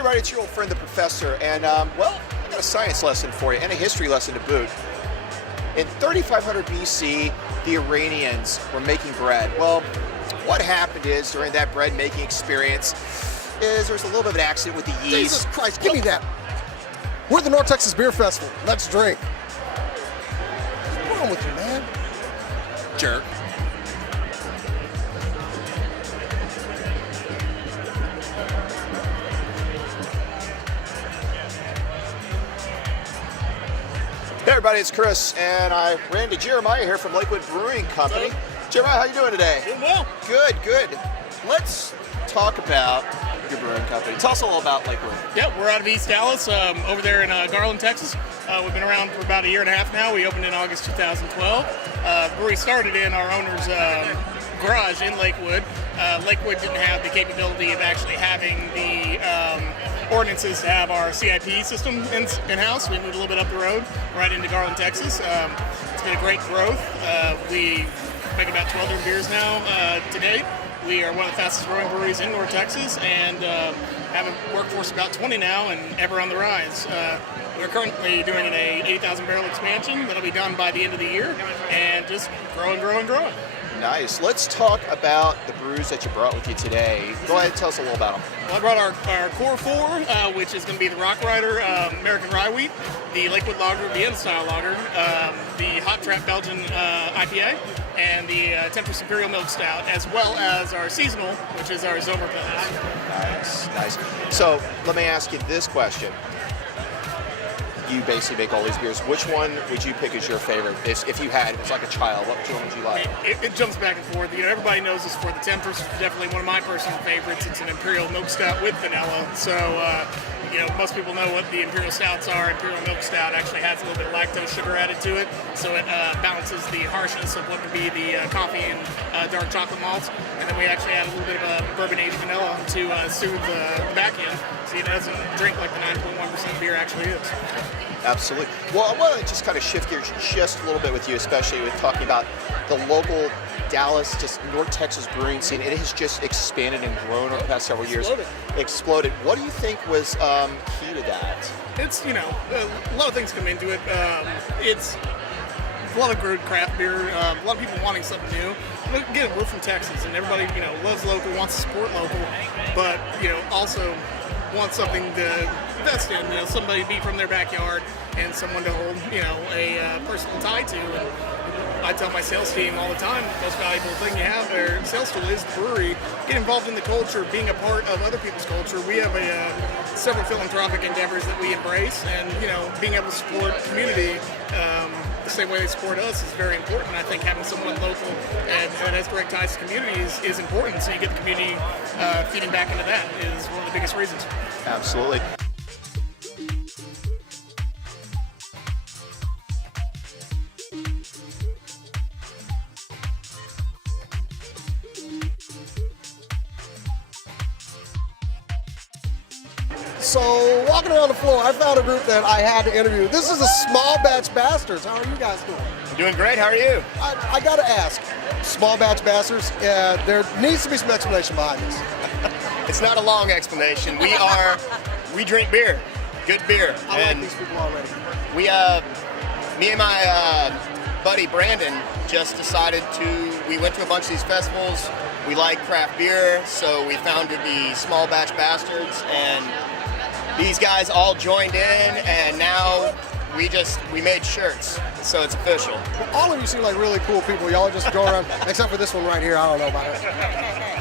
everybody, it's your old friend, the Professor, and, well, I got a science lesson for you, and a history lesson to boot. In 3500 BC, the Iranians were making bread. Well, what happened is, during that bread-making experience, is there was a little bit of an accident with the yeast. Jesus Christ, give me that. We're at the North Texas Beer Festival. Let's drink. What's wrong with you, man? Jerk. Hey everybody, it's Chris, and I ran into Jeremiah here from Lakewood Brewing Company. Jeremiah, how you doing today? Doing well. Good, good. Let's talk about your brewing company. Tell us a little about Lakewood. Yeah, we're out of East Dallas, over there in Garland, Texas. We've been around for about a year and a half now. We opened in August 2012. Brewery started in our owner's garage in Lakewood. Lakewood didn't have the capability of actually having the ordinances to have our CIP system in-house. We moved a little bit up the road, right into Garland, Texas. It's been a great growth. We make about 12 different beers now to date. We are one of the fastest growing breweries in North Texas, and have a workforce of about 20 now, and ever on the rise. We're currently doing an 80,000 barrel expansion that'll be done by the end of the year, and just growing. Nice. Let's talk about the brews that you brought with you today. Go ahead and tell us a little about them. Well, I brought our Core 4, which is going to be the Rock Rider American Rye Wheat, the Lakewood Lager, the N-Style Lager, the Hot Trap Belgian IPA, and the Temptress Imperial Milk Stout, as well as our seasonal, which is our Zomer Pils. Nice. So let me ask you this question. You basically make all these beers. Which one would you pick as your favorite? If you had, it was like a child, what one would you like? It jumps back and forth. You know, everybody knows this for the Temptress. Definitely one of my personal favorites. It's an Imperial Milk Stout with vanilla. So, you know, most people know what the Imperial Stouts are. Imperial Milk Stout actually has a little bit of lactose sugar added to it, so it balances the harshness of what would be the coffee and dark chocolate malts. And then we actually add a little bit of bourbon-aged vanilla to soothe the back end, so it doesn't drink like the 9.1% beer actually is. Absolutely. Well, I want to just kind of shift gears just a little bit with you, especially with talking about the local Dallas, just North Texas brewing scene. It has just expanded and grown over the past several years. Exploded. What do you think was key to that? It's, you know, a lot of things come into it. It's a lot of good craft beer, a lot of people wanting something new. Again, we're from Texas, and everybody, you know, loves local, wants to support local, but, you know, also wants something to invest in, you know, somebody to be from their backyard and someone to hold, you know, a personal tie to. And I tell my sales team all the time, the most valuable thing you have, or sales tool, is the brewery. Get involved in the culture, being a part of other people's culture. We have several philanthropic endeavors that we embrace, and, you know, being able to support community the same way they support us is very important. I think having someone local and that has direct ties to community is important, so you get the community feeding back into that is one of the biggest reasons. Absolutely. So, walking around the floor, I found a group that I had to interview. This is the Small Batch Bastards. How are you guys doing? I'm doing great. How are you? I gotta ask, Small Batch Bastards, there needs to be some explanation behind this. It's not a long explanation. We drink beer, good beer. I like these people already. We, me and my buddy Brandon just decided we went to a bunch of these festivals. We like craft beer, so we founded the Small Batch Bastards, and these guys all joined in, and now we made shirts, so it's official. Well, all of you seem like really cool people. Y'all just go around, except for this one right here. I don't know about it.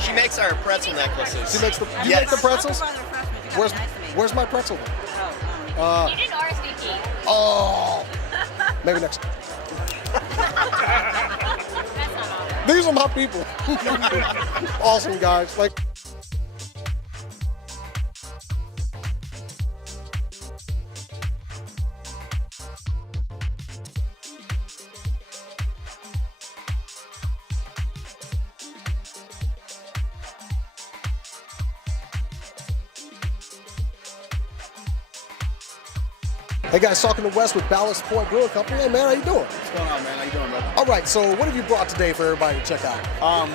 She makes our pretzel necklaces. She makes you make the pretzels? Where's my pretzel? You didn't RSVP. Oh, maybe next time. That's not all. These are my people. Awesome guys. Like. Hey guys, talking to Wes with Ballast Point Brewing Company. Hey man, how you doing? What's going on, man? How you doing, bro? All right, so what have you brought today for everybody to check out?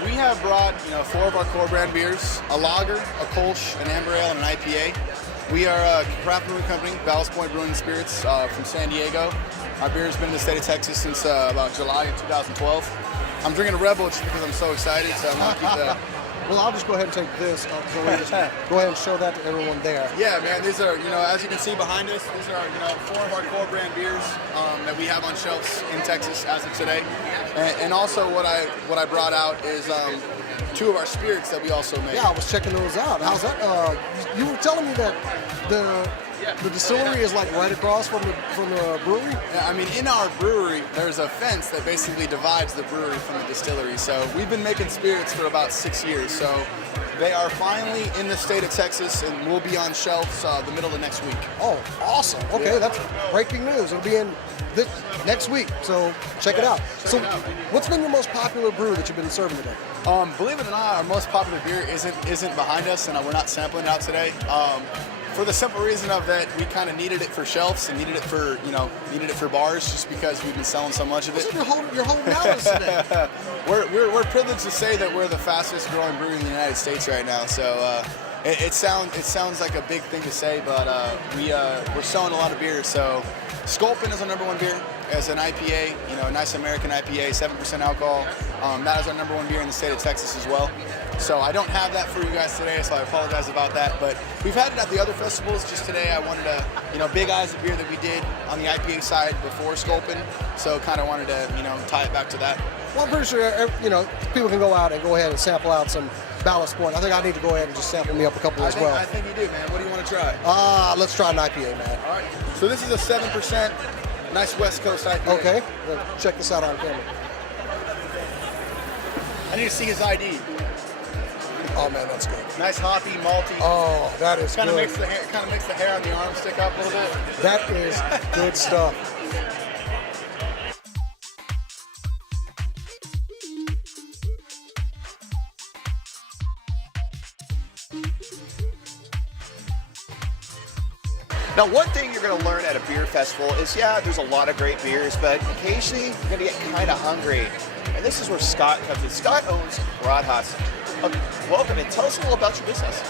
We have brought, 4 of our core brand beers: a lager, a Kolsch, an amber ale, and an IPA. We are a craft brewing company, Ballast Point Brewing and Spirits from San Diego. Our beer has been in the state of Texas since about July of 2012. I'm drinking a Rebel just because I'm so excited, so I'm going to keep that. Well, I'll just go ahead and take this. So we just go ahead and show that to everyone there. Yeah, man, these are, as you can see behind us, these are, 4 of our core brand beers that we have on shelves in Texas as of today. And also what I brought out is 2 of our spirits that we also make. Yeah, I was checking those out. How's that? You were telling me that the distillery is like right across from the brewery? Yeah, I mean, in our brewery, there's a fence that basically divides the brewery from the distillery. So we've been making spirits for about 6 years. So they are finally in the state of Texas and will be on shelves the middle of next week. Oh, awesome. Okay, that's breaking news. It'll be in this next week, so check it out. So what's been your most popular brew that you've been serving today? Believe it or not, our most popular beer isn't behind us, and we're not sampling it out today. For the simple reason of that we kind of needed it for shelves and needed it for bars, just because we've been selling so much of it. You're holding out today. We're privileged to say that we're the fastest growing brewery in the United States right now. So it sounds like a big thing to say, but we're selling a lot of beer. So Sculpin is our #1 beer as an IPA, a nice American IPA, 7% alcohol. That is our #1 beer in the state of Texas as well. So I don't have that for you guys today, so I apologize about that. But we've had it at the other festivals. Just today I wanted to, Big Eyes, a beer that we did on the IPA side before Sculpin. So kind of wanted to, tie it back to that. Well, I'm pretty sure, people can go out and go ahead and sample out some Ballast Point. I think I need to go ahead and just sample me up a couple as well. I think you do, man. What do you want to try? Let's try an IPA, man. All right. So this is a 7%, nice West Coast IPA. Okay. Check this out on camera. I need to see his ID. Oh man, that's good. Nice hoppy, malty. Oh, that is kind good. Makes the hair on the arm stick up a little bit. That is good stuff. Now, one thing you're going to learn at a beer festival is, there's a lot of great beers, but occasionally you're going to get kind of hungry. And this is where Scott comes in. Scott owns Bratwurst. Welcome, and tell us a little about your business.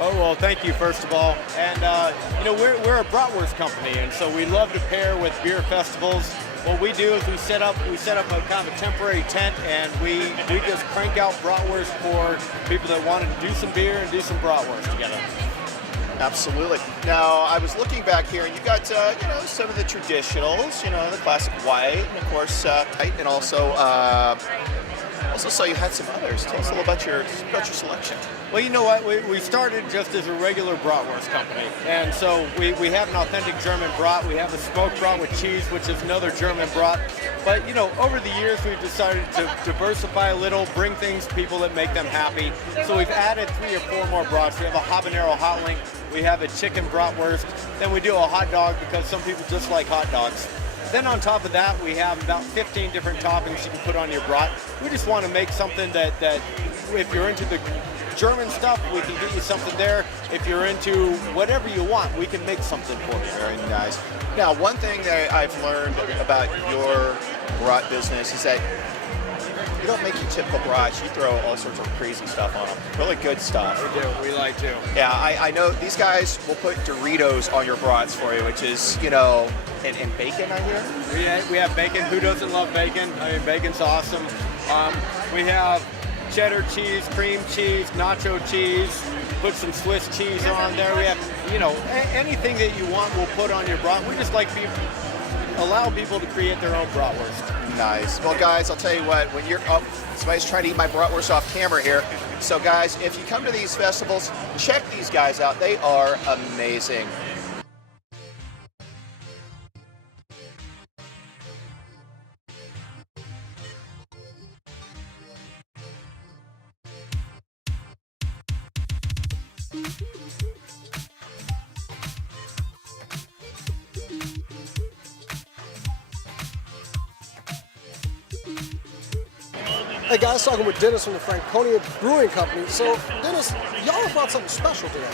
Oh, well, thank you, first of all. And, we're a Bratwurst company, and so we love to pair with beer festivals. What we do is we set up a kind of a temporary tent, and we just crank out Bratwurst for people that want to do some beer and do some Bratwurst together. Absolutely. Now, I was looking back here, and you got, some of the traditionals, the classic white, and of course, and also saw you had some others. Tell us a little about your selection. Well, you know what? We started just as a regular Bratwurst company. And so we have an authentic German brat. We have a smoked brat with cheese, which is another German brat. But, over the years, we've decided to diversify a little, bring things to people that make them happy. So we've added 3 or 4 more brats. We have a habanero hot link. We have a chicken bratwurst. Then we do a hot dog because some people just like hot dogs. Then on top of that, we have about 15 different toppings you can put on your brat. We just want to make something that if you're into the German stuff, we can get you something there. If you're into whatever you want, we can make something for you. Very nice. Now, one thing that I've learned about your brat business is that you don't make your typical brats. You throw all sorts of crazy stuff on them. Really good stuff. We do. We like to. Yeah, I know these guys will put Doritos on your brats for you, which is, and bacon, I hear? We have bacon. Who doesn't love bacon? I mean, bacon's awesome. We have cheddar cheese, cream cheese, nacho cheese, put some Swiss cheese on there. We have, anything that you want we'll put on your brat. We just like to allow people to create their own bratwurst. Nice. Well, guys, I'll tell you what, when you're up, somebody's trying to eat my bratwurst off camera here. So, guys, if you come to these festivals, check these guys out. They are amazing. Hey guys, talking with Dennis from the Franconia Brewing Company. So, Dennis, y'all have brought something special today.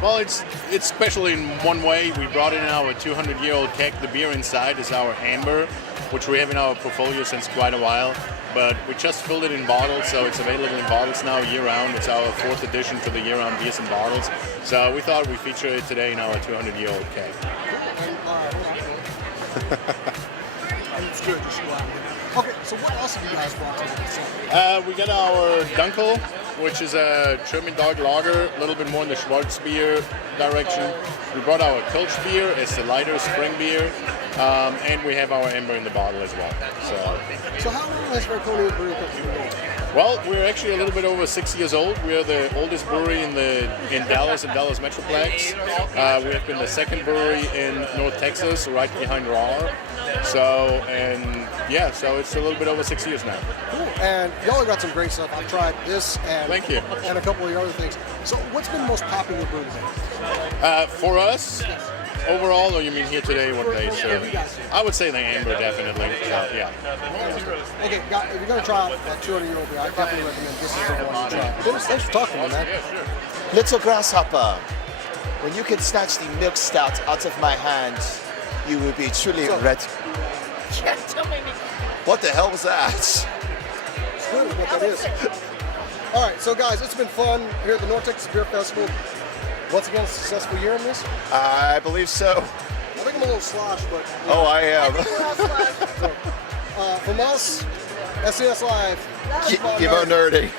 Well, it's special in one way. We brought in our 200-year-old keg. The beer inside is our amber, which we have in our portfolio since quite a while. but we just filled it in bottles, so it's available in bottles now year-round. It's our 4th edition to the year-round beers in bottles. So we thought we'd feature it today in our 200-year-old keg. It's good. Just go out and get it. Okay, so what else have you guys brought to the We got our Dunkel, which is a German dog lager, a little bit more in the Schwarzbier direction. We brought our Kölsch beer, it's the lighter spring beer, and we have our Amber in the bottle as well. So how long has Franconia Brewery been going? Well, we're actually a little bit over 6 years old. We're the oldest brewery in Dallas and Dallas Metroplex. We have been the second brewery in North Texas, right behind Raw. So it's a little bit over 6 years now. Cool. And y'all have got some great stuff. I've tried this and Thank you. And a couple of the other things. So what's been the most popular brew today? For us, overall, or you mean here today, what they serve? I would say the Amber, definitely. Yeah. Okay, if you're going to try out a 200-year-old beer, I definitely recommend this is the one to try. Dennis, thanks for talking to me, man. Little grasshopper, when you can snatch the milk stout out of my hand, you will be truly red. What the hell was that? It's good, what that is. All right, so guys, it's been fun here at the North Texas Beer Festival. Once again, a successful year in this. I believe so. I think I'm a little sloshed, but... Oh, I am. From us, SES Live, Keep on nerding.